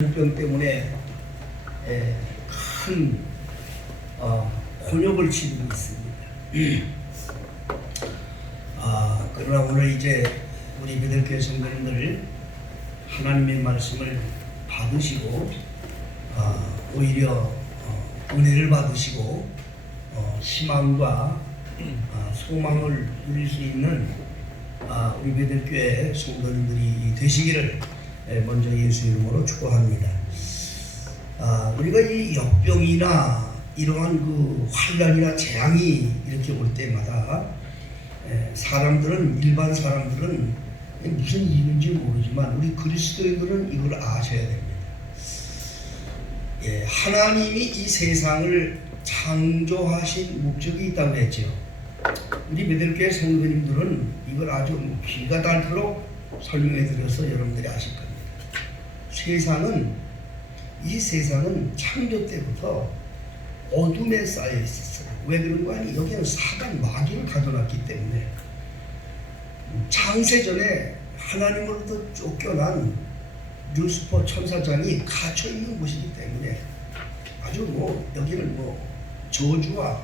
병 때문에 큰 곤욕을 치르고 있습니다. 그러나 오늘 이제 우리 베들교회 성도님들 하나님의 말씀을 받으시고 오히려 은혜를 받으시고 희망과 소망을 누릴 수 있는 우리 베들교회 성도님들이 되시기를 먼저 예수 이름으로 축복합니다. 우리가 이 역병이나 이러한 그 환난이나 재앙이 이렇게 올 때마다 일반 사람들은 무슨 이유인지 모르지만 우리 그리스도인들은 이걸 아셔야 됩니다. 하나님이 이 세상을 창조하신 목적이 있다고 했죠. 우리 베들교회 성도님들은 이걸 아주 귀가 닳도록 설명해 드려서 여러분들이 아실 겁니다. 이 세상은 창조 때부터 어둠에 쌓여 있었어요. 왜 그런 거 아니? 여기는 사단 마귀를 가둬놨기 때문에 창세전에 하나님으로부터 쫓겨난 루시퍼 천사장이 갇혀 있는 곳이기 때문에 아주 여기는 저주와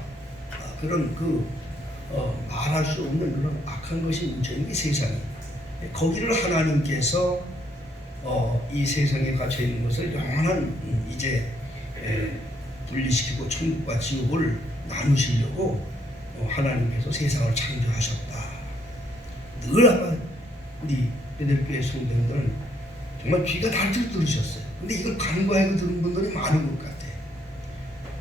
그런 말할 수 없는 그런 악한 것이 묻혀있는 게 세상이. 거기를 하나님께서 이 세상에 갇혀 있는 것을 영원한 이제 분리시키고 천국과 지옥을 나누시려고 하나님께서 세상을 창조하셨다. 늘 아마 우리 베들교회 성도님들은 정말 귀가 닳도록 들으셨어요. 근데 이걸 간과하고 들은 분들이 많은 것 같아요.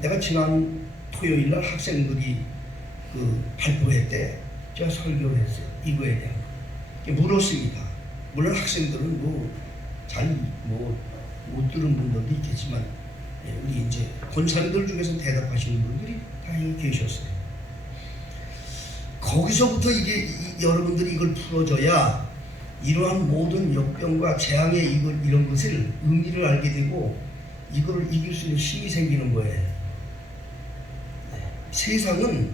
내가 지난 토요일날 학생들이 발표회 때 제가 설교를 했어요. 이거에 대한 물었습니다. 물론 학생들은 잘 못 들은 분들도 있겠지만 우리 이제 권사님들 중에서 대답하시는 분들이 다행히 계셨어요. 거기서부터 이게 여러분들이 이걸 풀어줘야 이러한 모든 역병과 재앙의 이런 것을 의미를 알게 되고 이걸 이길 수 있는 힘이 생기는 거예요. 세상은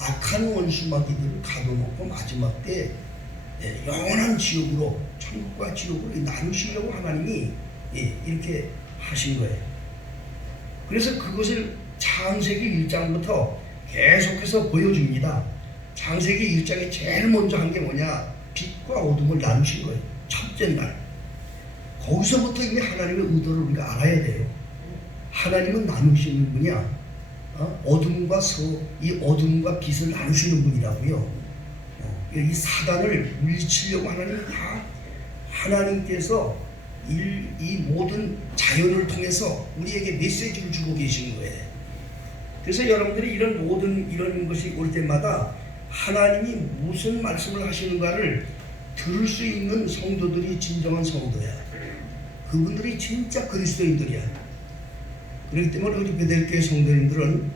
악한 원수마귀들을 가둬놓고 마지막 때 영원한 지옥으로, 천국과 지옥으로 나누시려고 하나님이 이렇게 하신 거예요. 그래서 그것을 창세기 1장부터 계속해서 보여줍니다. 창세기 1장에 제일 먼저 한 게 뭐냐? 빛과 어둠을 나누신 거예요. 첫째 날. 거기서부터 이미 하나님의 의도를 우리가 알아야 돼요. 하나님은 나누시는 분이야. 이 어둠과 빛을 나누시는 분이라고요. 이 사단을 물리치려고 하나님께서 이 모든 자연을 통해서 우리에게 메시지를 주고 계신 거예요. 그래서 여러분들이 이런 것이 올 때마다 하나님이 무슨 말씀을 하시는가를 들을 수 있는 성도들이 진정한 성도야. 그분들이 진짜 그리스도인들이야. 그렇기 때문에 우리 베들교회 성도님들은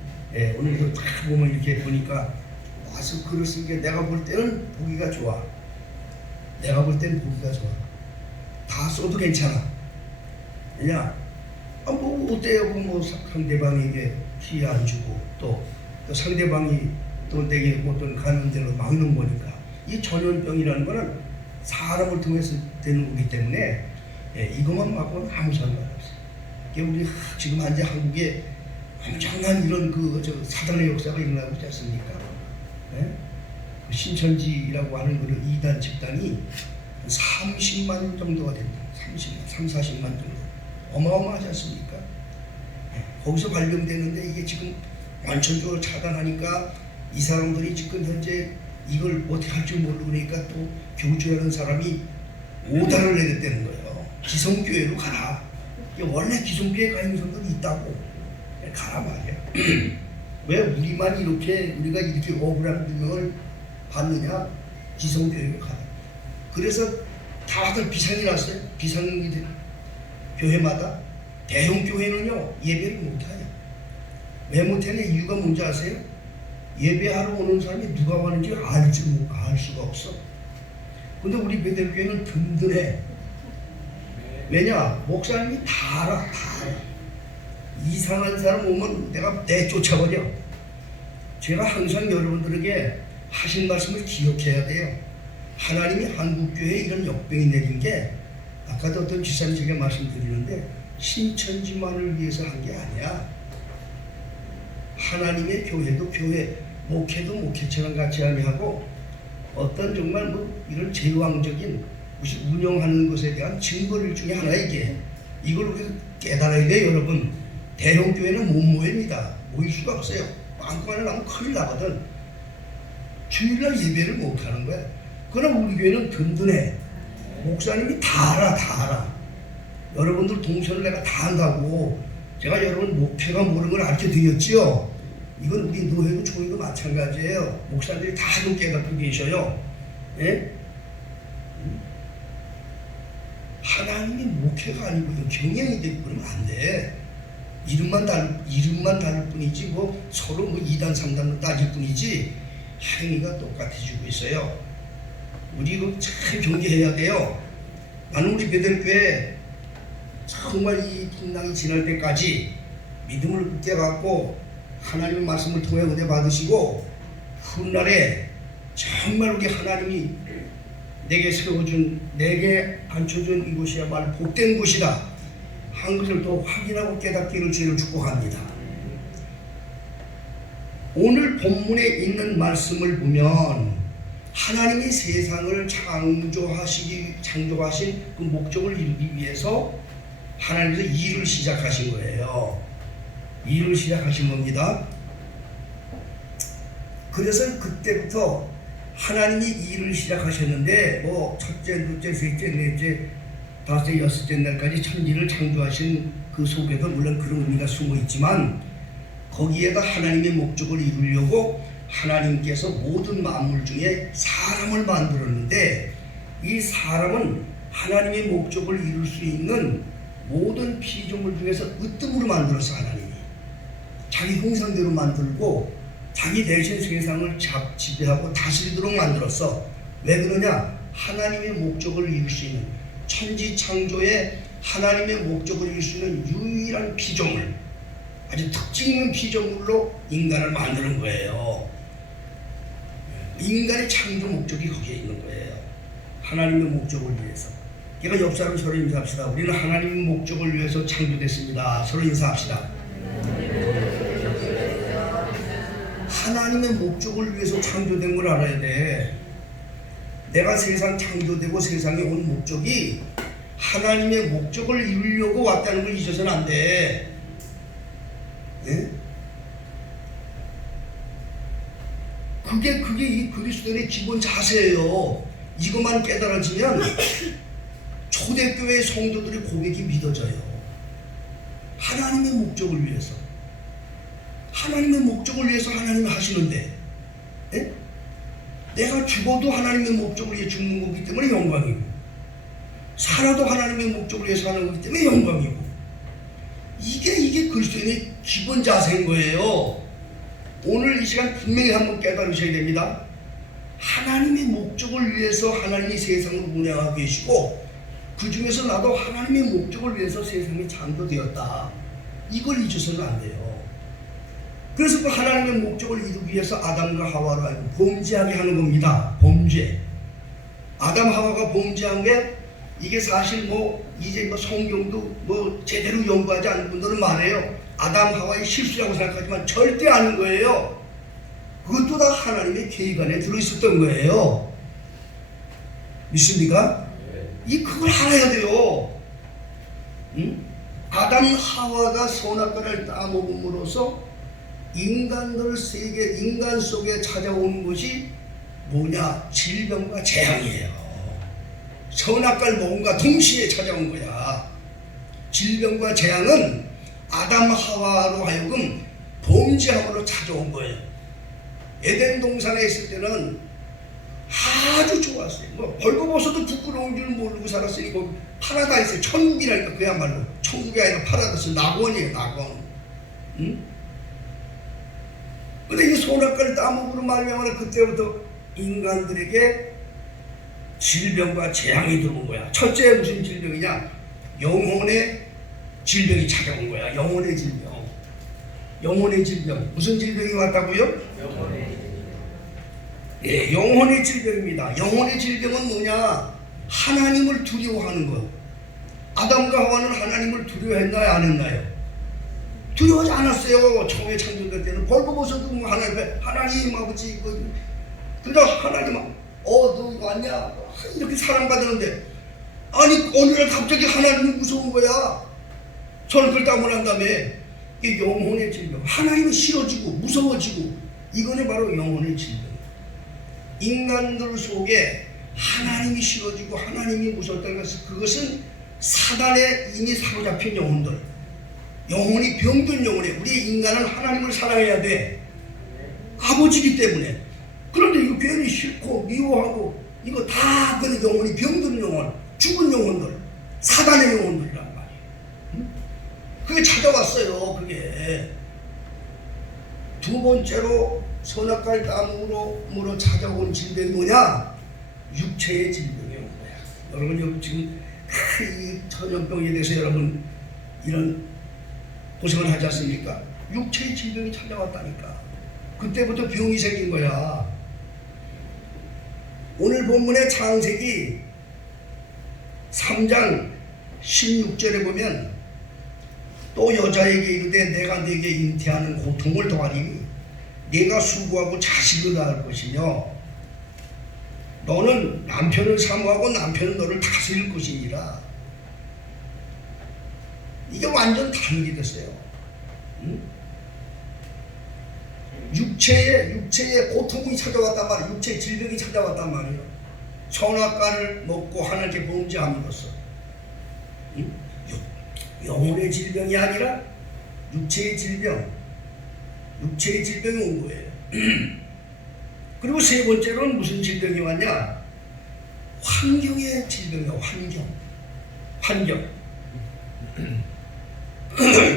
오늘도 다 보면 이렇게 보니까 와서 글을 쓴 게 내가 볼 때는 보기가 좋아. 다 써도 괜찮아. 왜냐? 어때요? 상대방에게 피해 안 주고 또 상대방이 또 내게 어떤 가는 대로 막는 거니까. 이 전염병이라는 거는 사람을 통해서 되는 거기 때문에 이것만 막고는 아무 상관없어요. 우리 지금 현재 한국에 엄청난 이런 사단의 역사가 일어나고 있지 않습니까? 신천지라고 하는 그런 이단 집단이 30만 정도가 됩니다. 40만 정도. 어마어마하지 않습니까? 거기서 발병되는데 이게 지금 완전적으로 차단하니까 이 사람들이 지금 현재 이걸 어떻게 할 줄 모르고 그러니까 또 교주하는 사람이 오다를 내렸다는 거예요. 기성교회로 가라. 원래 기성교회 가 있는 사람들이 있다고. 가라 말이야. 왜 우리가 이렇게 억울한 비명을 받느냐? 기성교회로 가라. 그래서 다들 비상이 났어요. 비상이 교회마다. 대형 교회는요 예배를 못해요. 왜 못하냐? 이유가 뭔지 아세요? 예배하러 오는 사람이 누가 왔는지 알 수가 없어. 근데 우리 베들교회는 든든해. 왜냐? 목사님이 다 알아. 이상한 사람 오면 내가 내쫓아버려. 제가 항상 여러분들에게 하신 말씀을 기억해야 돼요. 하나님이 한국교회에 이런 역병이 내린 게 아까도 어떤 지사님 제가 말씀드리는데 신천지만을 위해서 한 게 아니야. 하나님의 교회도 교회, 목회도 목회처럼 같이 하고 어떤 정말 뭐 이런 제왕적인 운영하는 것에 대한 증거를 중에 하나 이게 이걸 우리가 깨달아야 돼요, 여러분. 대형 교회는 못 모입니다. 모일 수가 없어요. 빵꾸만에 나면 큰일 나거든. 주일날 예배를 못 하는 거야. 그러나 우리 교회는 든든해. 목사님이 다 알아. 여러분들 동선을 내가 다 한다고. 제가 여러분 목회가 모르는 걸 알려 드렸지요. 이건 우리 노회도 총회도 마찬가지예요. 목사들이 다 알고 깨닫고 계셔요. 예? 하나님이 목회가 아니고 경영이 되고 그러면 안 돼. 이름만 다를 뿐이지 뭐 서로 뭐 2단 3단으로 따질 뿐이지 행위가 똑같아지고 있어요. 우리 이거 참 경계해야 돼요. 나는 우리 베델교회 정말 이 풍랑이 지날 때까지 믿음을 굳게 갖고 하나님의 말씀을 통해 은혜 받으시고 훗날에 정말 우리 하나님이 내게 앉혀준 이곳이야말로 복된 곳이다 한 것을 또 확인하고 깨닫기를 주를 축복합니다. 오늘 본문에 있는 말씀을 보면 하나님이 세상을 창조하신 그 목적을 이루기 위해서 하나님께서 일을 시작하신 거예요. 일을 시작하신 겁니다. 그래서 그때부터 하나님이 일을 시작하셨는데 뭐 첫째, 둘째, 셋째, 넷째, 다섯째, 여섯째 날까지 천지를 창조하신 그 속에도 물론 그런 의미가 숨어 있지만 거기에다 하나님의 목적을 이루려고 하나님께서 모든 만물 중에 사람을 만들었는데 이 사람은 하나님의 목적을 이룰 수 있는 모든 피조물 중에서 으뜸으로 만들어서 하나님이 자기 형상대로 만들고 자기 대신 세상을 지배하고 다스리도록 만들었어. 왜 그러냐? 하나님의 목적을 이룰 수 있는 천지창조에 하나님의 목적을 이룰 수 있는 유일한 피조물, 아주 특징 있는 피조물로 인간을 만드는 거예요. 인간의 창조 목적이 거기에 있는 거예요. 하나님의 목적을 위해서. 그러니까 옆 사람 서로 인사합시다. 우리는 하나님의 목적을 위해서 창조됐습니다. 서로 인사합시다. 하나님의 목적을 위해서 창조된 걸 알아야 돼. 내가 세상 창조되고 세상에 온 목적이 하나님의 목적을 이루려고 왔다는 걸 잊어서는 안 돼. 네? 그게 이 그리스도인의 기본 자세예요. 이것만 깨달아지면 초대교회 성도들의 고백이 믿어져요. 하나님의 목적을 위해서. 하나님의 목적을 위해서 하나님이 하시는데 예? 내가 죽어도 하나님의 목적을 위해 죽는 거기 때문에 영광이고 살아도 하나님의 목적을 위해서 하는 거기 때문에 영광이고 이게 그리스도인의 기본 자세인 거예요. 오늘 이 시간 분명히 한번 깨달으셔야 됩니다. 하나님의 목적을 위해서 하나님이 세상을 운행하고 계시고 그 중에서 나도 하나님의 목적을 위해서 세상이 창조되었다. 이걸 잊어서는 안 돼요. 그래서 그 하나님의 목적을 이루기 위해서 아담과 하와로 하여금 범죄하게 하는 겁니다. 범죄. 아담 하와가 범죄한 게 이게 사실 뭐 이제 뭐 성경도 뭐 제대로 연구하지 않는 분들은 말해요. 아담 하와의 실수라고 생각하지만 절대 아닌 거예요. 그것도 다 하나님의 계획 안에 들어있었던 거예요. 믿습니까? 그걸 알아야 돼요. 응? 아담 하와가 선악과를 따먹음으로써 인간 속에 찾아오는 것이 뭐냐? 질병과 재앙이에요. 선악과를 먹음과 동시에 찾아온 거야. 질병과 재앙은 아담 하와로 하여금 범죄함으로 찾아온 거예요. 에덴 동산에 있을 때는 아주 좋았어요. 뭐 벌거벗어도 부끄러운 줄 모르고 살았으니 그 파라다이스, 천국이라니까. 그야말로 천국이 아니라 파라다이스, 낙원이에요. 낙원. 응? 근데 이 선악과를 따먹으로 말미암아 그때부터 인간들에게 질병과 재앙이 들어온 거야. 첫째 무슨 질병이냐? 영혼의 질병이 찾아온 거야. 영혼의 질병. 영혼의 질병. 무슨 질병이 왔다고요? 영혼의 질병. 예, 영혼의 질병입니다. 영혼의 질병은 뭐냐? 하나님을 두려워하는 것. 아담과 하와는 하나님을 두려워했나요? 안 했나요? 두려워하지 않았어요. 처음에 창조될 때는 벌거벗어도 뭐 하나님 아버지 그러다 하나님 너 왔냐? 이렇게 사랑받았는데 아니 어느 날 갑자기 하나님이 무서운 거야. 저는 땀을 한 다음에 이게 영혼의 질병. 하나님이 싫어지고 무서워지고 이거는 바로 영혼의 질병. 인간들 속에 하나님이 싫어지고 하나님이 무섭다는 것은 그것은 사단에 이미 사로잡힌 영혼들, 영혼이 병든 영혼에 우리 인간은 하나님을 사랑해야 돼. 아버지기 때문에. 그런데 이거 괜히 싫고 미워하고 이거 다 그 영혼이 병든 영혼, 죽은 영혼들, 사단의 영혼들이란 말이에요. 응? 그게 찾아왔어요. 그게 두 번째로 선악과의 따먹으로 찾아온 질병이 뭐냐? 육체의 질병이 온 거야. 여러분 지금 이 전염병에 대해서 여러분 이런 고생을 하지 않습니까? 육체의 질병이 찾아왔다니까. 그때부터 병이 생긴 거야. 오늘 본문의 창세기 3장 16절에 보면 또 여자에게 이르되 내가 네게 잉태하는 고통을 더하리니 네가 수고하고 자식을 낳을 것이며 너는 남편을 사모하고 남편은 너를 다스릴 것이니라. 이게 완전 다르게 됐어요. 응? 육체의 고통이 찾아왔단 말이에요. 육체의 질병이 찾아왔단 말이에요. 선악과를 먹고 하나님께 범죄함으로써. 응? 영혼의 질병이 아니라 육체의 질병이 온 거예요. 그리고 세 번째로는 무슨 질병이 왔냐? 환경의 질병이야. 환경.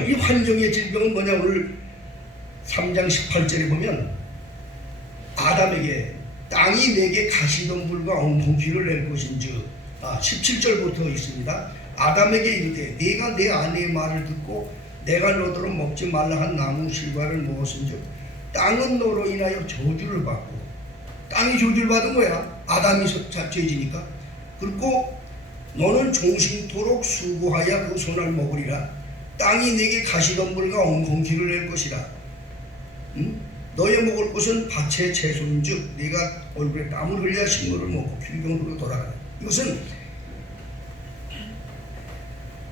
이 환경의 질병은 뭐냐? 오늘 3장 18절에 보면 아담에게 땅이 내게 가시덤불과 엉겅퀴를 낼 것인즉 17절부터 있습니다. 아담에게 이르되 네가 내 아내의 말을 듣고 내가 너더러 먹지 말라 한 나무 실과를 먹었은즉 땅은 너로 인하여 저주를 받고, 땅이 저주를 받은 거야. 아담이 죄지니까. 그리고 너는 종신토록 수고하여 그 손을 먹으리라. 땅이 내게 가시덤불과 엉겅퀴를 낼 것이라. 너의 먹을 것은 밭의 채소인즉 네가 얼굴에 땀을 흘려 식물을 먹고 길경으로 돌아가라. 이것은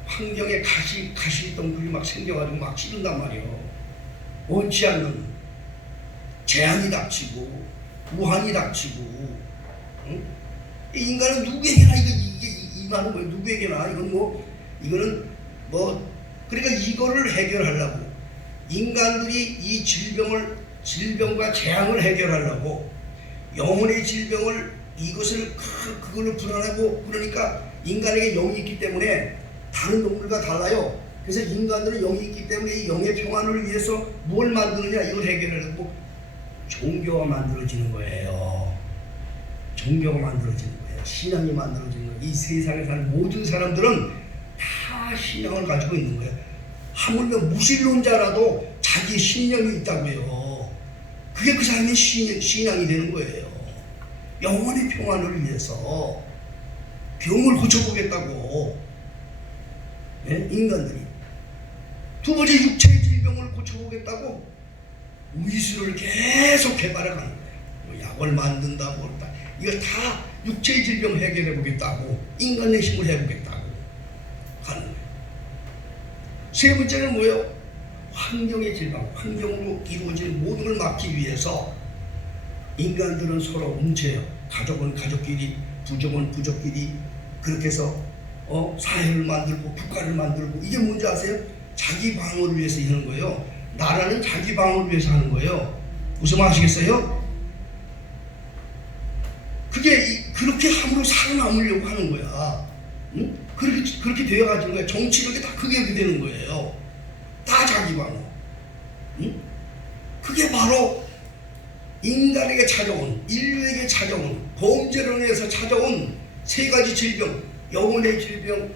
환경에 가시덤불이 막 생겨가지고 막 찌른단 말이에요. 원치 않는 재앙이 닥치고 우한이 닥치고. 인간은 누구에게나 이 말은 뭐예요? 누구에게나 이거는 그러니까 이거를 해결하려고 인간들이 이 질병과 재앙을 해결하려고 영혼의 질병을 그걸로 불안하고, 그러니까 인간에게 영이 있기 때문에 다른 동물과 달라요. 그래서 인간들은 영이 있기 때문에 이 영의 평안을 위해서 뭘 만드느냐? 이걸 해결하려고 종교가 만들어지는 거예요. 종교가 만들어지는 거예요. 신앙이 만들어지는 거예요. 이 세상에 사는 모든 사람들은 다 신앙을 가지고 있는 거예요. 하물며 무신론자라도 자기 신념이 있다고요. 그게 그 사람의 신앙이 되는 거예요. 영혼의 평안을 위해서 병을 고쳐보겠다고. 네? 인간들이. 두 번째, 육체의 질병을 고쳐보겠다고 의술을 계속 개발해가는 거예요. 약을 만든다, 뭐다. 이거 다 육체의 질병 해결해보겠다고, 인간의 힘을 해보겠다고 하는 거예요. 세 번째는 뭐예요? 환경의 질병. 환경으로 이루어진 모든 걸 막기 위해서 인간들은 서로 뭉쳐요. 가족은 가족끼리, 부족은 부족끼리, 그렇게 해서 사회를 만들고 국가를 만들고. 이게 뭔지 아세요? 자기 방어를 위해서 하는 거예요. 나라는 자기 방어를 위해서 하는 거예요. 무슨 말 아시겠어요? 그게 그렇게 함으로 살아남으려고 하는 거야. 응? 그렇게 되어가지고 거야. 정치력이 다 그게 되는 거예요. 다 자기 방어. 응? 그게 바로 인간에게 찾아온, 인류에게 찾아온, 범죄로 인해서 찾아온 세 가지 질병, 영혼의 질병,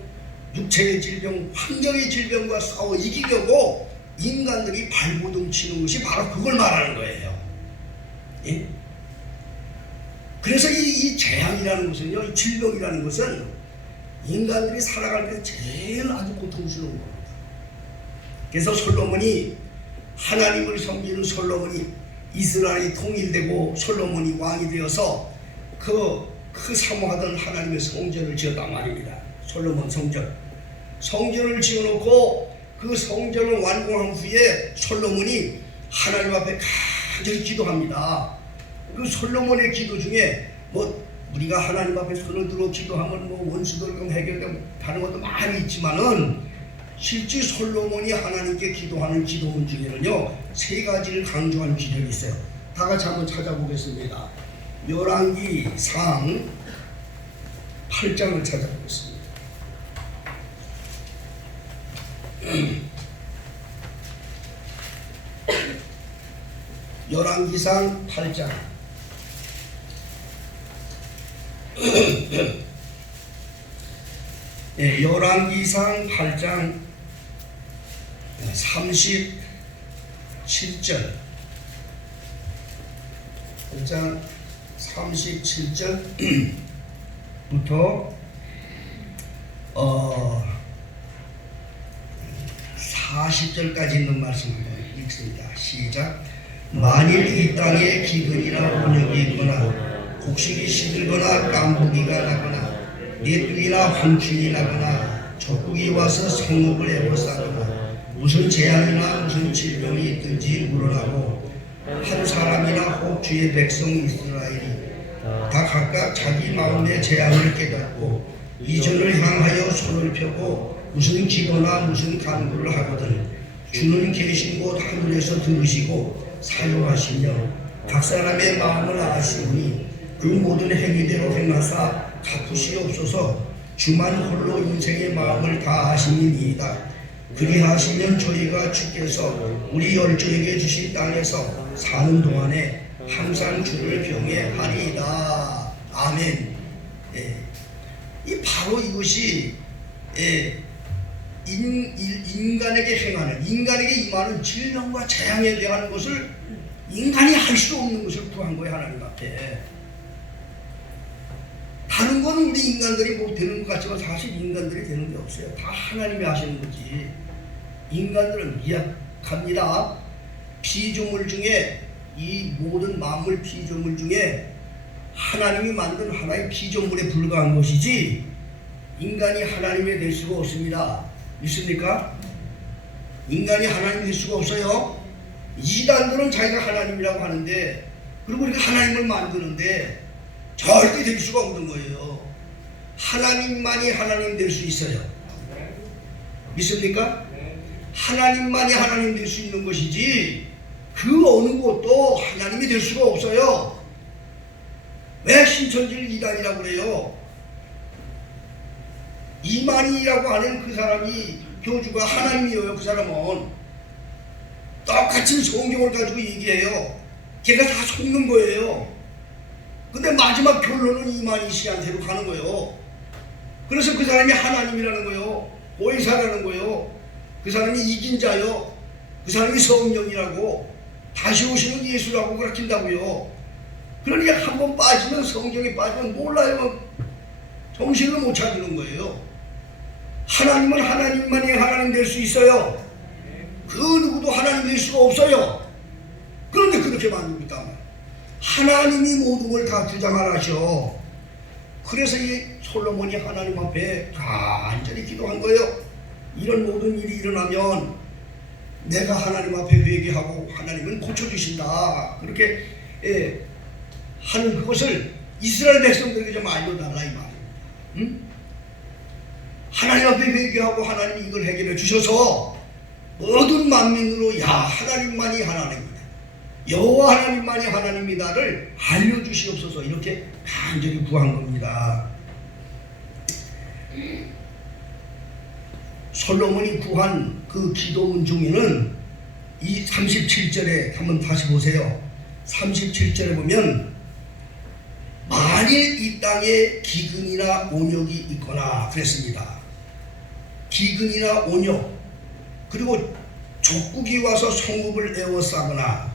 육체의 질병, 환경의 질병과 싸워 이기려고 인간들이 발버둥 치는 것이 바로 그걸 말하는 거예요. 예? 그래서 이 재앙이라는 것은요, 이 질병이라는 것은 인간들이 살아갈 때 제일 아주 고통스러운 겁니다. 그래서 솔로몬이 하나님을 섬기는 솔로몬이 이스라엘이 통일되고 솔로몬이 왕이 되어서 그 사모하던 하나님의 성전을 지었단 말입니다. 솔로몬 성전을 지어놓고 그 성전을 완공한 후에 솔로몬이 하나님 앞에 간절히 기도합니다. 그 솔로몬의 기도 중에 우리가 하나님 앞에 손을 들어 기도하면 원수들과 해결되고 다른 것도 많이 있지만은 실제 솔로몬이 하나님께 기도하는 기도문 중에는요 3가지를 강조한 기적이 있어요. 다 같이 한번 찾아보겠습니다. 열왕기상 8장을 찾아보겠습니다. 열왕기상 8장 열왕기상 8장 37절 8장 37절부터 40절까지 있는 말씀을 읽습니다. 시작. 만일 이 땅에 기근이나 원역이 있거나 곡식이 시들거나 깐부기가 나거나 내뚱이나 황충이 나거나 적국이 와서 성읍을 에워싸거나 무슨 재앙이나 무슨 질병이 있든지 물어나고 한 사람이나 혹 주의 백성 이스라엘이 다 각각 자기 마음의 재앙을 깨닫고 이전을 향하여 손을 펴고 무슨 기거나 무슨 간구를 하거든 주는 계신 곳 하늘에서 들으시고 사용하시며 각 사람의 마음을 아시니 그 모든 행위대로 행하사 갚으시옵소서. 주만 홀로 인생의 마음을 다 아시니이다. 그리하시면 저희가 주께서 우리 열조에게 주신 땅에서 사는 동안에 항상 주를 경외하리이다. 아멘. 바로 이것이 인간에게 행하는, 인간에게 임하는 질병과 재앙에 대한 것을 인간이 할 수 없는 것을 구한 거예요. 하나님 앞에. 다른 거는 우리 인간들이 못 되는 것 같지만 사실 인간들이 되는 게 없어요. 다 하나님이 하시는 거지. 인간들은 미약합니다. 피조물 중에, 이 모든 만물 피조물 중에 하나님이 만든 하나의 피조물에 불과한 것이지 인간이 하나님이 될 수가 없습니다. 믿습니까? 인간이 하나님이 될 수가 없어요. 이단들은 자기가 하나님이라고 하는데, 그리고 우리가 하나님을 만드는데 절대 될 수가 없는 거예요. 하나님만이 하나님 될 수 있어요. 믿습니까? 하나님만이 하나님 될 수 있는 것이지 그 어느 것도 하나님이 될 수가 없어요. 왜 신천지를 이단이라고 그래요? 이만희라고 하는 그 사람이 교주가 하나님이에요. 그 사람은 똑같은 성경을 가지고 얘기해요. 걔가 다 속는 거예요. 근데 마지막 결론은 이만희 씨한테로 가는 거예요. 그래서 그 사람이 하나님이라는 거예요. 보혜사라는 거예요. 그 사람이 이긴 자요. 그 사람이 성령이라고, 다시 오시는 예수라고 그렇긴다고요. 그러니까 한번 빠지면, 성경에 빠지면 몰라요. 정신을 못 차리는 거예요. 하나님은 하나님만이 하나님 될 수 있어요. 그 누구도 하나님 될 수가 없어요. 그런데 그렇게 만들고 있단 말이에요. 하나님이 모든 걸 다 주장하셔. 그래서 이 솔로몬이 하나님 앞에 간절히 기도한 거예요. 이런 모든 일이 일어나면 내가 하나님 앞에 회개하고 하나님은 고쳐주신다. 그렇게 하는 그것을 이스라엘 백성들에게 좀 알려달라 이 말입니다. 응? 하나님 앞에 회개하고 하나님이 이걸 해결해 주셔서 모든 만민으로 야 하나님만이 하나님이다, 여호와 하나님만이 하나님이다를 알려주시옵소서. 이렇게 간절히 구한 겁니다. 솔로몬이 구한 그 기도문 중에는 이 37절에 한번 다시 보세요. 37절에 보면 만일 이 땅에 기근이나 온역이 있거나 그랬습니다. 기근이나 온역, 그리고 족국이 와서 성읍을 에워싸거나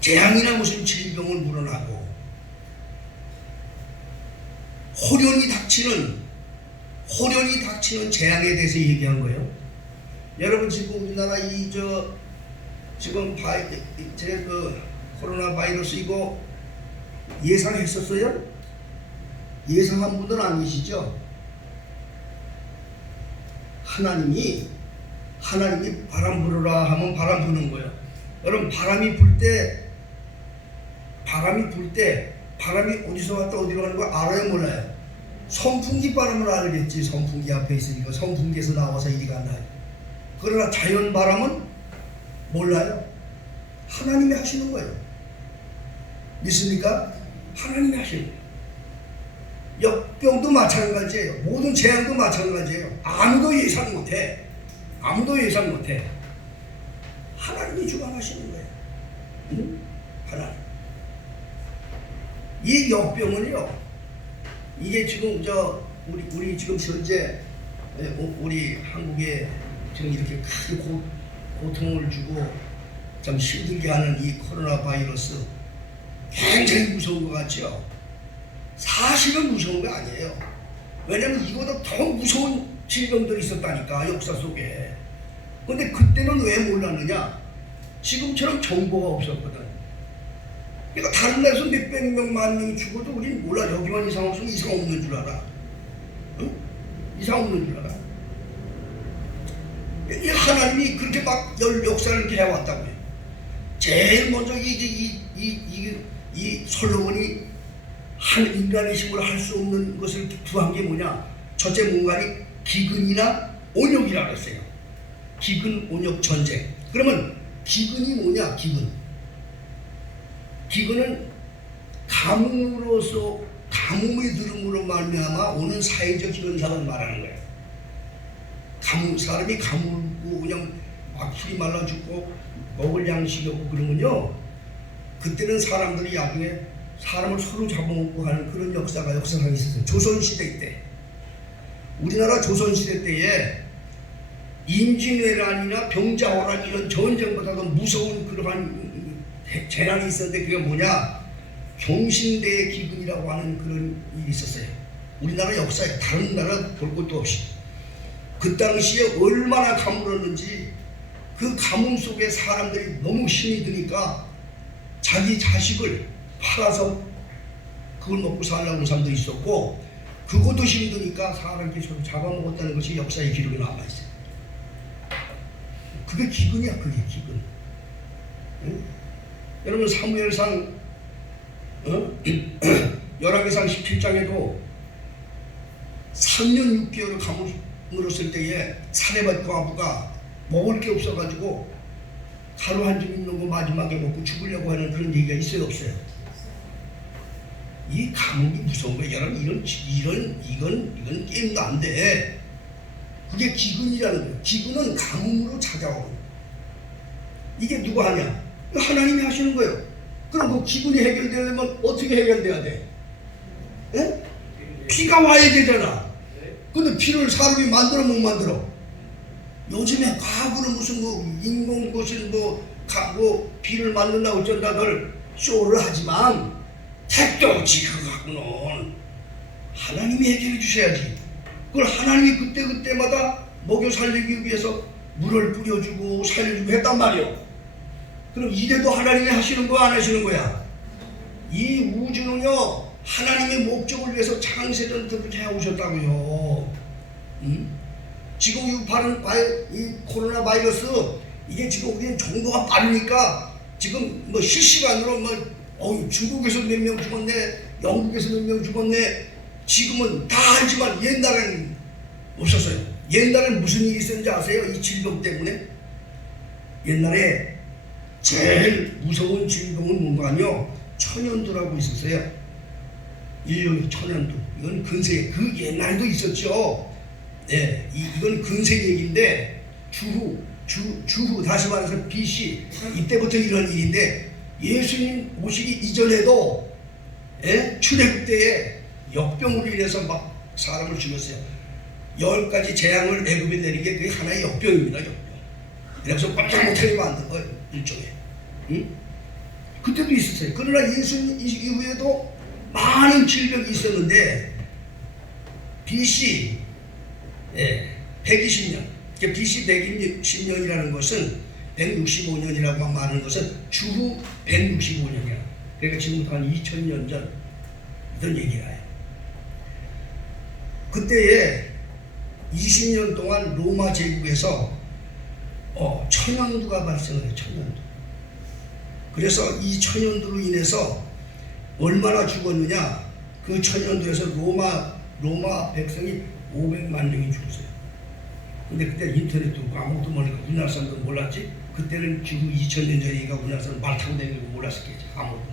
재앙이나 무슨 질병을 물어나고 호련이 닥치는 호련히 닥치는 재앙에 대해서 얘기한 거예요. 여러분 지금 우리나라 지금 코로나 바이러스 이거 예상했었어요? 예상한 분들 아니시죠? 하나님이 바람 불어라 하면 바람 부는 거예요. 여러분 바람이 불 때 바람이 어디서 왔다 어디로 가는 거 알아요 몰라요? 선풍기 바람을 알겠지. 선풍기 앞에 있으니까 선풍기에서 나와서 이리 간다. 그러나 자연 바람은 몰라요. 하나님이 하시는 거예요. 믿습니까? 하나님이 하시는 거예요. 역병도 마찬가지예요. 모든 재앙도 마찬가지예요. 아무도 예상 못해. 하나님이 주관하시는 거예요. 응? 하나님. 이 역병은요, 이게 지금 우리 지금 현재 우리 한국에 지금 이렇게 크게 고통을 주고 참 힘들게 하는 이 코로나 바이러스 굉장히 무서운 것 같죠? 사실은 무서운 거 아니에요. 왜냐면 이거보다 더 무서운 질병들이 있었다니까, 역사 속에. 근데 그때는 왜 몰랐느냐? 지금처럼 정보가 없었거든. 그러니까 다른 나라에서 몇백 명, 만 명이 죽어도 우린 몰라. 여기만 이상 없으면 이상 없는 줄 알아. 응? 이상 없는 줄 알아. 이 하나님이 그렇게 막 역사를 이렇게 해왔다고요. 제일 먼저 이 솔로몬이 한 인간의 힘으로 할 수 없는 것을 구한 게 뭐냐? 첫째 문관이 기근이나 온역이라고 했어요. 기근, 온역, 전쟁. 그러면 기근이 뭐냐? 기근은 가뭄이 들음으로 말미암아 오는 사회적 현상을 말하는 거예요. 사람이 가물고 그냥 막 풀이 말라 죽고 먹을 양식이 없고 그러면요, 그때는 사람들이 나중에 사람을 서로 잡아먹고 하는 그런 역사가 역사상에 있었어요. 조선시대 때. 우리나라 조선시대 때에 임진왜란이나 병자호란 이런 전쟁보다도 무서운 그러한 재난이 있었는데 그게 뭐냐? 경신대의 기근이라고 하는 그런 일이 있었어요. 우리나라 역사에 다른 나라 볼 것도 없이. 그 당시에 얼마나 가물었는지, 그 가뭄 속에 사람들이 너무 힘이 드니까 자기 자식을 팔아서 그걸 먹고 살려고 하는 사람도 있었고, 그것도 힘드니까 사람들이 서로 잡아먹었다는 것이 역사의 기록에 남아있어요. 그게 기근이야. 그게 기근. 응? 여러분 사무엘상 열왕기상 17장에도 3년 6개월을 가물었을 때에 사레밧 과부가 먹을 게 없어가지고 가루 한 점 있는 거 마지막에 먹고 죽으려고 하는 그런 얘기가 있어요, 없어요? 이 가뭄이 무서운 거예요. 여러분 이건 게임도 안 돼. 그게 기근이라는 거예요. 기근은 가뭄으로 찾아오는 거예요. 이게 누가 하냐? 하나님이 하시는 거예요. 그럼 그 기근이 해결되려면 어떻게 해결돼야 돼? 에? 피가 와야 되잖아. 근데 피를 사람이 만들어 못 만들어? 요즘에 과학으로 무슨 인공 무슨 피를 만든다고 어쩐다들 쇼를 하지만 택도 없지. 그거 갖고는 하나님이 해결해 주셔야지. 그걸 하나님이 그때마다 먹여 살리기 위해서 물을 뿌려주고 살려주고 했단 말이요. 그럼 이래도 하나님이 하시는 거야, 안 하시는 거야? 이 우주는요, 하나님의 목적을 위해서 창세전부터 그렇게 해오셨다고요. 지금 이 코로나 바이러스, 이게 지금 우리는 정도가 빠르니까 지금 실시간으로 중국에서 몇 명 죽었네, 영국에서 몇 명 죽었네, 지금은 다 알지만 옛날에는 없었어요. 옛날에는 무슨 일이 있었는지 아세요? 이 질병 때문에? 옛날에 제일 무서운 질병은 뭔가요? 천연두라고 있었어요. 일종의 천연두. 이건 근세, 그 옛날에도 있었죠. 네, 이건 근세 얘기인데 주후 다시 말해서 BC 이때부터 이런 일인데, 예수님 오시기 이전에도 출애굽 때에 역병으로 인해서 막 사람을 죽였어요. 10가지 재앙을 애굽에 내린 게 그게 하나의 역병입니다. 역병. 그래서 깜짝 못하게 만든 거예요, 일종의. 그때도 있었어요. 그러나 예수님 이후에도 많은 질병이 있었는데, BC 120년. BC 120년이라는 것은 165년이라고 말하는 것은 주후 165년이야. 그러니까 지금부터 한 2000년 전 이런 얘기를 해요. 그때에 20년 동안 로마 제국에서 천연두가 발생을 해요. 천연두. 그래서 이 천연두로 인해서 얼마나 죽었느냐. 그 천연두에서 로마 백성이 500만 명이 죽었어요. 근데 그때 인터넷도 없고 아무것도 모르니까 우리나라 사람도 몰랐지. 그때는 지금 2000년 전이니까 우리나라 사람 말 타고 다니고 몰랐었겠지. 아무것도.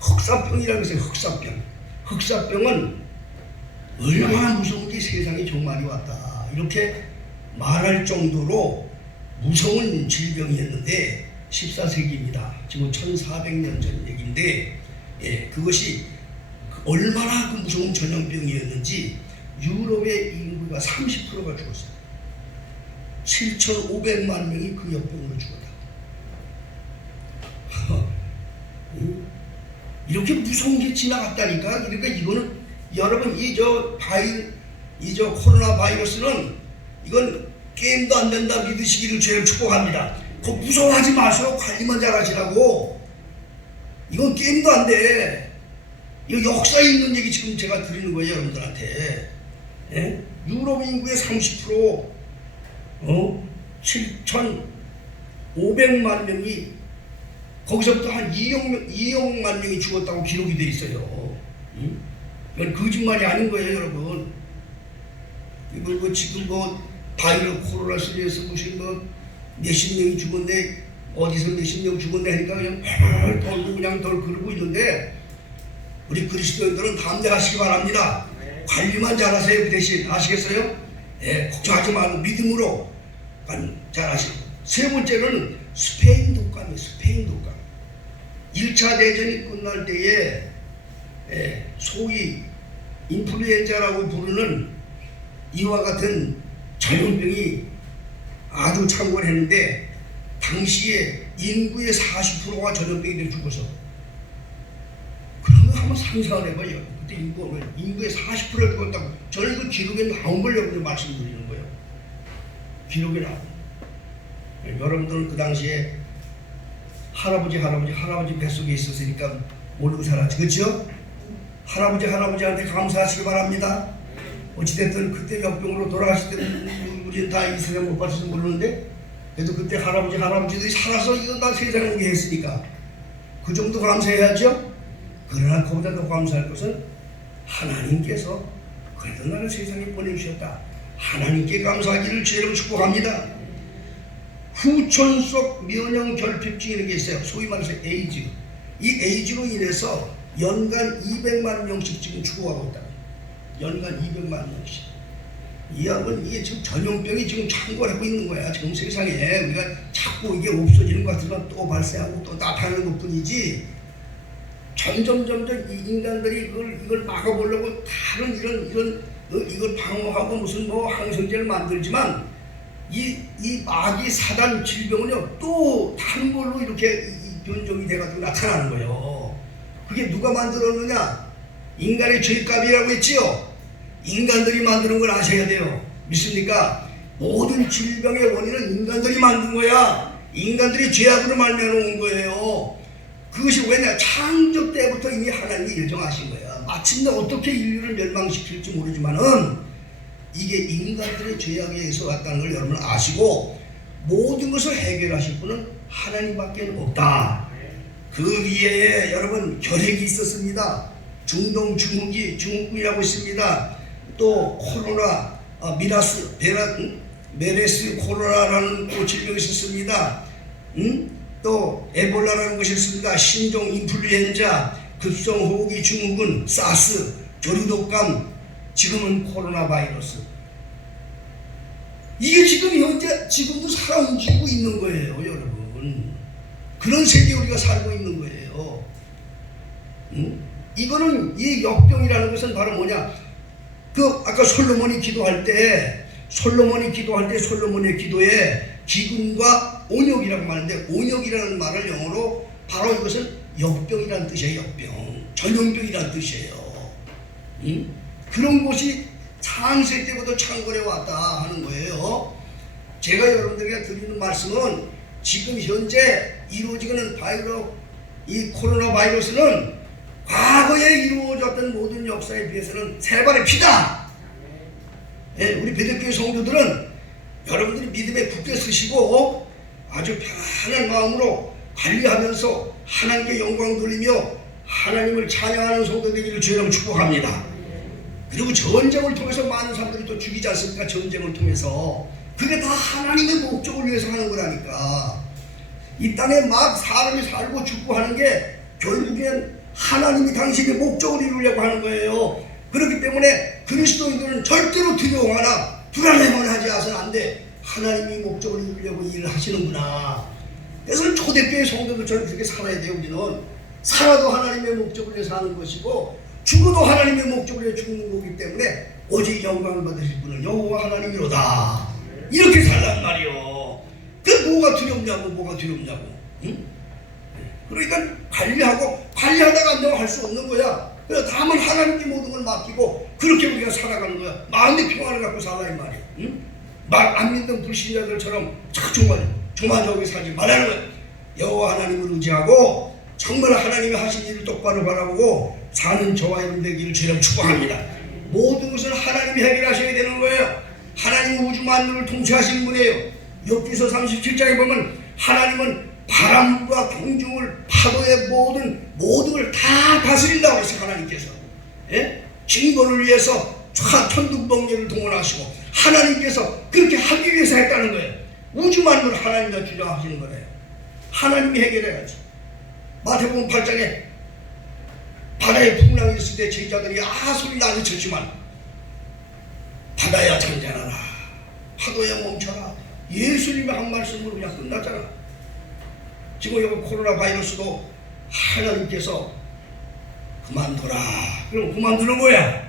흑사병이라는 것은 흑사병. 흑사병은 얼마나 무서운지 세상에 종말이 왔다. 이렇게 말할 정도로 무서운 질병이었는데 14세기입니다. 지금 1400년 전 얘기인데 그것이 얼마나 그 무서운 전염병이었는지 유럽의 인구가 30%가 죽었어요. 7,500만 명이 그 역병으로 죽었다. 이렇게 무서운 게 지나갔다니까. 그러니까 이거는 여러분 이 코로나 바이러스는 이건 게임도 안 된다 믿으시기를 죄를 축복합니다. 그거 무서워하지 마세요. 관리만 잘 하시라고. 이건 게임도 안 돼. 이거 역사에 있는 얘기 지금 제가 드리는 거예요, 여러분들한테. 유럽 인구의 30%, 7,500만 명이, 거기서부터 한 2억만 명이 죽었다고 기록이 돼 있어요. 이건 거짓말이 아닌 거예요, 여러분. 이거 지금 코로나 시리에서 무슨 몇십 명이 죽었네, 어디서 몇십 명 죽었네 하니까 그냥 덜고 그냥 덜 그러고 있는데, 우리 그리스도인들은 담대하시기 바랍니다. 관리만 잘하세요. 그 대신 아시겠어요? 걱정하지 말고 믿음으로 잘하시고. 세 번째는 스페인 독감이에요. 스페인 독감. 1차 대전이 끝날 때에 소위 인플루엔자라고 부르는 이와 같은 전염병이 아주 창궐했는데 당시에 인구의 40%가 전염병이 죽어서. 그런 거 한번 상상을 해봐요. 그때 인구의 40%가 죽었다고. 저는 그 기록에 나온 걸 여러분들 말씀드리는 거예요. 기록에 나온. 여러분들은 그 당시에 할아버지 뱃속에 있었으니까 모르고 살았지. 그렇죠? 할아버지한테 감사하시기 바랍니다. 어찌됐든 그때 역병으로 돌아가실 때 우리는 다 이 세상 못 봤을지 모르는데, 그래도 그때 할아버지들이 살아서 이거 다 세상에 오게 했으니까 그 정도 감사해야죠. 그러나 그보다 더 감사할 것은 하나님께서 그래도 나를 세상에 보내주셨다. 하나님께 감사하기를 주의로 축복합니다. 후천속 면역 결핍증이라는 게 있어요. 소위 말해서 에이즈. 이 에이즈로 인해서 연간 200만 명씩 지금 죽어가고 있다. 연간 200만 명씩. 이게 지금 전염병이 지금 창궐하고 있는 거야. 지금 세상에 우리가 자꾸 이게 없어지는 것 같으면 또 발생하고 또 나타나는 것 뿐이지, 점점 이 인간들이 이걸 막아보려고 다른 이걸 방어하고 무슨 항생제를 만들지만 이 마귀 사단 질병은요 또 다른 걸로 이렇게 변종이 돼가지고 나타나는 거예요. 그게 누가 만들었느냐? 인간의 죄값이라고 했지요. 인간들이 만드는 걸 아셔야 돼요. 믿습니까? 모든 질병의 원인은 인간들이 만든 거야. 인간들이 죄악으로 말미암아 거예요. 그것이 왜냐? 창조 때부터 이미 하나님이 예정하신 거야. 마침내 어떻게 인류를 멸망시킬지 모르지만은 이게 인간들의 죄악에 의해서 왔다는 걸 여러분 아시고, 모든 것을 해결하실 분은 하나님밖에 없다. 그 위에 여러분 혈액이 있었습니다. 중동 증후군이라고 있습니다. 또 코로나, 메르스 코로나라는 또 질병이 있었습니다. 또 에볼라라는 것이 있습니다. 신종 인플루엔자, 급성호흡기 증후군, 사스, 조류독감, 지금은 코로나 바이러스. 이게 지금 현재 지금도 살아 움직이고 있는 거예요, 여러분. 그런 세계에 우리가 살고 있는 거예요. 이거는 이 역병이라는 것은 바로 뭐냐? 아까 솔로몬이 기도할 때 솔로몬의 기도에 기근과 온역이라고 말하는데, 온역이라는 말을 영어로 바로 이것은 역병이라는 뜻이에요. 역병. 전염병이란 뜻이에요. 응? 그런 것이 창세 때부터 창궐해 왔다 하는 거예요. 제가 여러분들에게 드리는 말씀은 지금 현재 이루어지는 이 코로나 바이러스는 과거에 이루어졌던 모든 역사에 비해서는 세 발의 피다. 예, 우리 베들교회 성도들은 여러분들이 믿음에 굳게 서시고 아주 편안한 마음으로 관리하면서 하나님께 영광 돌리며 하나님을 찬양하는 성도 되기를 주여로 축복합니다. 그리고 전쟁을 통해서 많은 사람들이 또 죽이지 않습니까? 전쟁을 통해서. 그게 다 하나님의 목적을 위해서 하는 거라니까. 이 땅에 막 사람이 살고 죽고 하는 게 결국엔 하나님이 당신의 목적을 이루려고 하는 거예요. 그렇기 때문에 그리스도인들은 절대로 두려워하나 불안해만 하지 않아서는 안 돼. 하나님이 목적을 이루려고 일을 하시는구나. 그래서 초대교회 성도들처럼 그렇게 살아야 돼요. 우리는 살아도 하나님의 목적을 위해서 하는 것이고 죽어도 하나님의 목적을 위해 죽는 거기 때문에 오직 영광을 받으실 분은 여호와 하나님이로다. 이렇게 살란 말이요. 그 뭐가 두렵냐고. 응? 그러니까 관리하다가 안 되면 할 수 없는 거야. 그래서 다만 하나님께 모든 걸 맡기고 그렇게 우리가 살아가는 거야. 마음의 평안을 갖고 살라 이 말이야. 응? 말 안 믿는 불신자들처럼 정말 조마조마하게 살지 말라는 거야. 여호와 하나님을 의지하고 정말 하나님이 하신 일을 똑바로 바라보고 사는 저와 여러분 되기를 주여 축복합니다. 모든 것을 하나님이 해결하셔야 되는 거예요. 하나님은 우주 만물을 통치하시는 분이에요. 욥기서 37장에 보면 하나님은 바람과 공중을 파도의 모든 걸 다 다스린다고 했어요. 하나님께서. 예? 증거를 위해서 천둥번개를 동원하시고 하나님께서 그렇게 하기 위해서 했다는 거예요. 우주 만물을 하나님과 주장하시는 거예요. 하나님이 해결해야지. 마태복음 8장에 바다에 풍랑이 있을 때 제자들이 소리 나서 쳤지만 바다야 잠잠하라, 파도야 멈춰라. 예수님의 한 말씀으로 그냥 끝났잖아. 지금 여기 코로나 바이러스도 하나님께서 그만둬라. 그럼 그만두는 거야.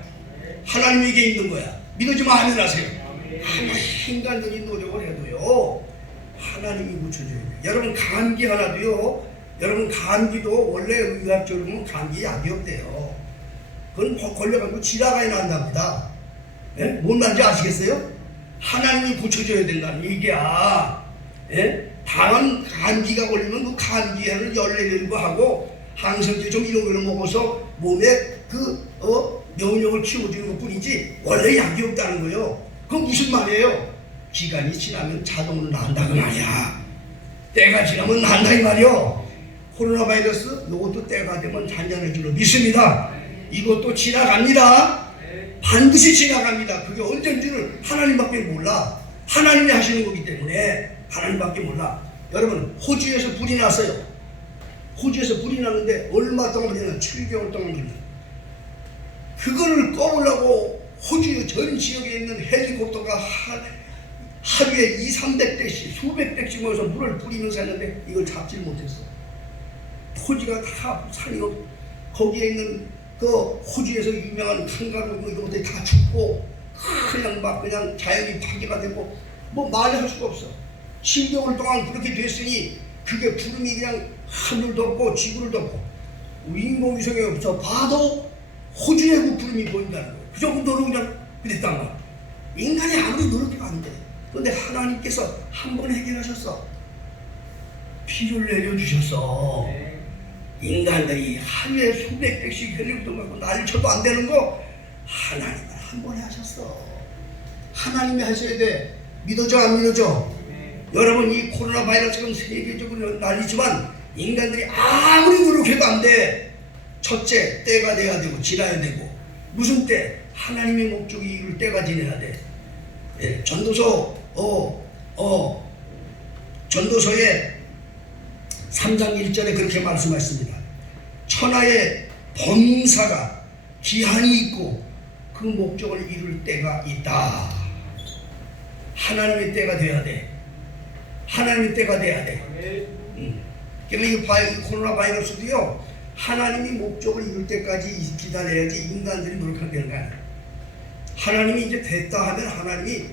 하나님에게 있는 거야. 믿어지면 아멘 하세요. 아무리 인간들이 노력을 해도요 하나님이 고쳐줘야 돼요. 여러분 감기 하나도요, 여러분 감기도 원래 의학적으로 보면 감기 약이 없대요. 그건 걸려가지고 지라가이 난답니다. 예? 뭔 말인지 아시겠어요? 하나님이 고쳐줘야 된다는 얘기야. 예? 다만 감기가 걸리면 그 감기에는 열내려고 하고 항생제 좀 이런 거를 먹어서 몸에 면역을 키워주는 것 뿐이지 원래 약이 없다는 거예요. 그건 무슨 말이에요? 기간이 지나면 자동으로 난다 그 말이야. 때가 지나면 난다 이 말이요. 코로나 바이러스 이것도 때가 되면 단련해 줄로 믿습니다. 이것도 지나갑니다. 반드시 지나갑니다. 그게 언젠지는 하나님밖에 몰라. 하나님이 하시는 거기 때문에 하나님밖에 몰라. 여러분 호주에서 불이 났어요. 호주에서 불이 났는데 얼마 동안 걸리나? 7개월 동안 걸리나. 그거를 꺼보려고 호주 전 지역에 있는 헬리콥터가 하루에 200~300대씩 수백 대씩 모여서 물을 뿌리면서 했는데 이걸 잡지 못했어. 토지가 다 산이 거기에 있는 그 호주에서 유명한 칸가루 이런 것들이 다 죽고 그냥 자연이 파괴가 되고 뭐 말할 수가 없어. 7개월 동안 그렇게 됐으니 그게 구름이 그냥 하늘을 덮고 지구를 덮고 인공위성에 없어 봐도 호주의 그 구름이 보인다는 거예요. 그 정도로 그냥 그랬단 말이야. 인간이 아무리 노력해도 안 돼. 그런데 하나님께서 한 번 해결하셨어. 피를 내려주셨어. 인간들이 하루에 수백 백씩 헬리콥터 갖고 난리 쳐도 안 되는 거 하나님은 한 번에 하셨어. 하나님이 하셔야 돼. 믿어져 안 믿어져? 여러분 이 코로나 바이러스는 세계적으로 난리지만 인간들이 아무리 노력해도 안 돼. 첫째 때가 돼야 되고 지나야 되고 무슨 때? 하나님의 목적이 이룰 때가 지내야 돼. 예, 전도서에 3장 1절에 그렇게 말씀하셨습니다. 천하의 범사가 기한이 있고 그 목적을 이룰 때가 있다. 하나님의 때가 돼야 돼. 하나님의 때가 돼야 돼. 그러니까 이 코로나 바이러스도요 하나님이 목적을 이룰 때까지 기다려야지 인간들이 노력하게 되는 거야. 하나님이 이제 됐다 하면 하나님이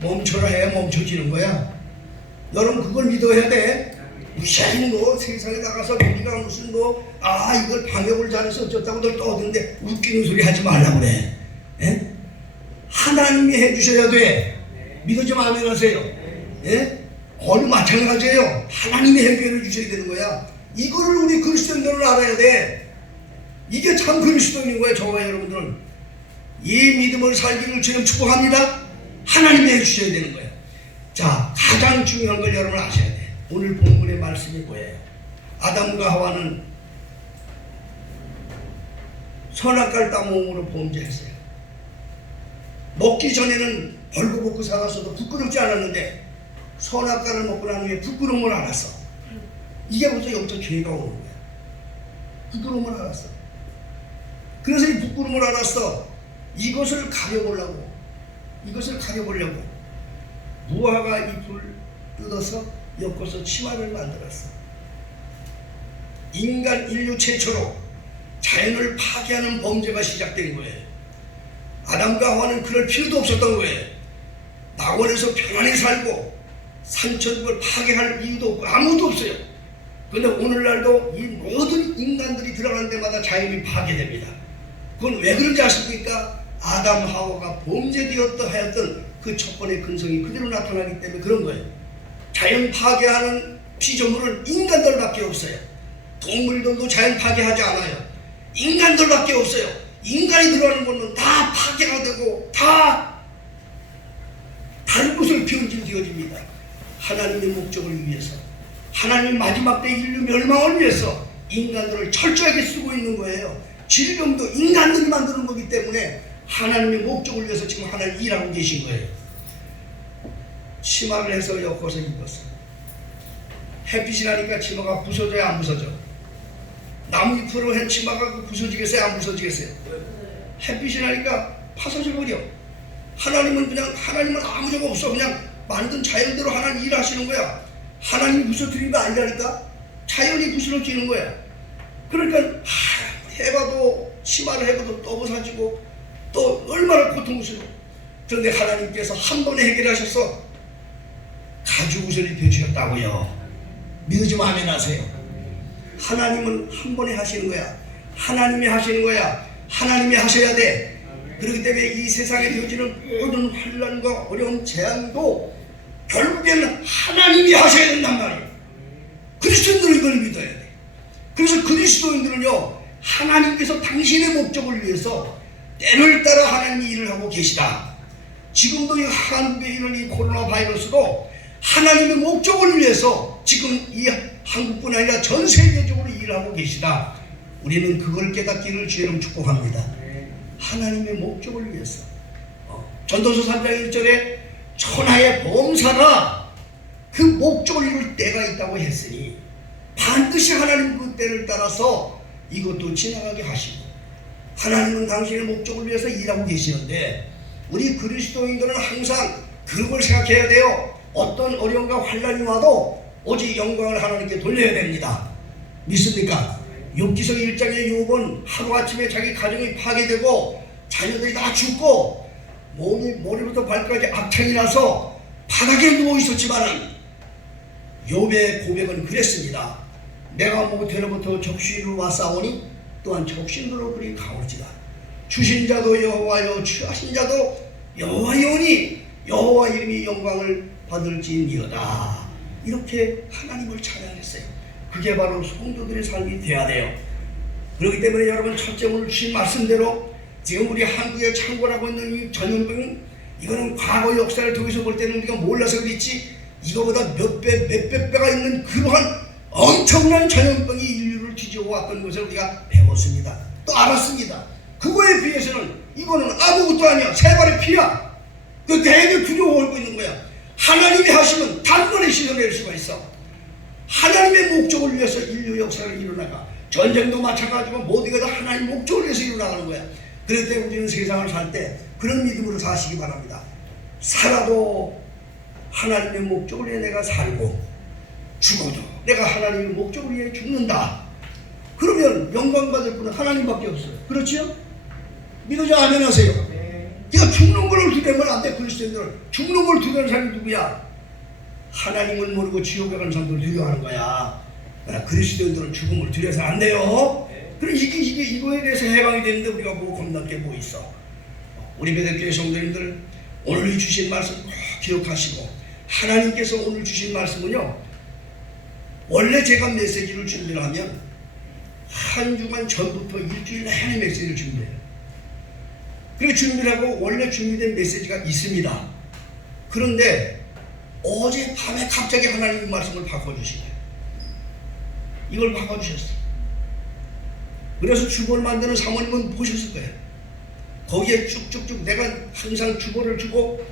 멈춰라 해야 멈춰지는 거야. 여러분 그걸 믿어야 돼. 무시하는 거 세상에 나가서 우리가 무슨 이걸 방역을 잘해서 어쩌다고들 떠드는데 웃기는 소리 하지 말라고 그래. 예? 하나님이 해주셔야 돼. 믿어 좀 아멘 하세요. 예? 어느 마찬가지예요. 하나님이 해결해 주셔야 되는 거야. 이거를 우리 그리스도인들은 알아야 돼. 이게 참 그리스도인인 거예요. 저와 여러분들은 이 믿음을 살기를 주님 축복합니다. 하나님이 해주셔야 되는 거예요. 자, 가장 중요한 걸 여러분 아셔야 돼. 오늘 본문의 말씀이 뭐예요? 아담과 하와는 선악과를 따먹음으로 범죄했어요. 먹기 전에는 벌거벗고 살았어도 부끄럽지 않았는데 선악과를 먹고 난 후에 부끄러움을 알았어. 이게 벌써 여기서 죄가 오는 거야. 부끄러움을 알았어. 그래서 이 부끄러움을 알았어. 이것을 가려보려고 무화과 잎을 뜯어서 엮어서 치마를 만들었어. 인간 인류 최초로 자연을 파괴하는 범죄가 시작된 거예요. 아담과 하와는 그럴 필요도 없었던 거예요. 낙원에서 편안히 살고 산천국을 파괴할 이유도 없고 아무도 없어요. 그런데 오늘날도 이 모든 인간들이 들어가는 데마다 자연이 파괴됩니다. 그건 왜 그런지 아십니까? 아담 하와가 범죄되었다 하였던 그 첫 번의 근성이 그대로 나타나기 때문에 그런 거예요. 자연 파괴하는 피조물은 인간들밖에 없어요. 동물들도 자연 파괴하지 않아요. 인간들밖에 없어요. 인간이 들어가는 곳은 다 파괴가 되고 다 다른 곳을 변질되어집니다. 하나님의 목적을 위해서, 하나님 마지막 때 인류 멸망을 위해서 인간들을 철저하게 쓰고 있는 거예요. 질병도 인간들이 만드는 거기 때문에 하나님의 목적을 위해서 지금 하나님 일하고 계신 거예요. 치마를 해서 엮어서 입었어요. 햇빛이 나니까 치마가 부서져야 안 부서져? 나무 잎으로 한 치마가 부서지겠어요? 안 부서지겠어요? 햇빛이 나니까 파서져 버려. 하나님은 아무 적 없어. 그냥 만든 자연대로 하나님 일하시는 거야. 하나님이 부서뜨린 거 아니라니까? 자연이 부서지는 거야. 그러니까 해봐도 치마를 해봐도 또 부서지고 또 얼마나 고통스러워. 그런데 하나님께서 한 번에 해결하셔서 가죽옷을 입혀주셨다고요. 믿으시면 아멘 하세요. 하나님은 한 번에 하시는 거야. 하나님이 하시는 거야. 하나님이 하셔야 돼. 그렇기 때문에 이 세상에 되어지는 모든 환난과 어려운 재앙도 결국에는 하나님이 하셔야 된단 말이에요. 그리스도인들은 이걸 믿어야 돼. 그래서 그리스도인들은요, 하나님께서 당신의 목적을 위해서 때를 따라 하나님이 일을 하고 계시다. 지금도 이 한국에 있는 이 코로나 바이러스도 하나님의 목적을 위해서 지금 이 한국뿐 아니라 전 세계적으로 일하고 계시다. 우리는 그걸 깨닫기를 주의로 축복합니다. 하나님의 목적을 위해서. 전도서 3장 1절에 천하의 범사가 그 목적을 이룰 때가 있다고 했으니 반드시 하나님 그 때를 따라서 이것도 지나가게 하시고, 하나님은 당신의 목적을 위해서 일하고 계시는데 우리 그리스도인들은 항상 그걸 생각해야 돼요. 어떤 어려움과 환난이 와도 오직 영광을 하나님께 돌려야 됩니다. 믿습니까? 욥기서 1장의 욥은 하루아침에 자기 가정이 파괴되고 자녀들이 다 죽고 머리부터 발까지 악창이 나서 바닥에 누워 있었지만은 욥의 고백은 그랬습니다. 내가 모태로부터 적신으로 왔사오니 또한 적신으로 그리 가오지다. 주신 자도 여호와여, 취하신 자도 여호와여니 여호와 이름이 영광을 받을지니어다. 이렇게 하나님을 찬양했어요. 그게 바로 성도들의 삶이 돼야 돼요. 그렇기 때문에 여러분, 첫째 오늘 주신 말씀대로 지금 우리 한국에 창궐하고 있는 이 전염병, 이거는 과거 역사를 통해서 볼 때는 우리가 몰라서 그렇지 이거보다 몇백 배가 있는 그러한 엄청난 전염병이 인류를 뒤집어 왔던 것을 우리가 배웠습니다. 또 알았습니다. 그거에 비해서는 이거는 아무것도 아니야. 세 발의 피야. 그 되게 두려워하고 있는 거야. 하나님이 하시면 단번에 씻어낼 수가 있어. 하나님의 목적을 위해서 인류 역사를 이루나가. 전쟁도 마찬가지고 모든 게 다 하나님 목적을 위해서 이루나가는 거야. 그럴 때 우리는 세상을 살 때 그런 믿음으로 사시기 바랍니다. 살아도 하나님의 목적을 위해 내가 살고, 죽어도 내가 하나님의 목적을 위해 죽는다. 그러면 영광받을 분은 하나님밖에 없어요. 그렇지요? 믿으지 아멘 하세요. 네가 죽는 걸 두려면 안 돼. 그리스도인들은 죽는 걸 두려는 사람이 누구야? 하나님을 모르고 지옥에 가는 사람들 두려워하는 거야. 그리스도인들은 죽음을 두려워서 안 돼요. 그럼 이거에 대해서 해방이 되는데 우리가 뭐 겁날 게 뭐 있어. 우리 베들교회 성도님들 오늘 주신 말씀 꼭 기억하시고, 하나님께서 오늘 주신 말씀은요, 원래 제가 메시지를 준비를 하면 한 주간 전부터 일주일 내내 메시지를 준비해요. 그리고 준비를 하고 원래 준비된 메시지가 있습니다. 그런데 어제 밤에 갑자기 하나님 말씀을 바꿔주시네요. 이걸 바꿔주셨어요. 그래서 주보를 만드는 사모님은 보셨을 거예요. 거기에 쭉쭉쭉 내가 항상 주보를 주고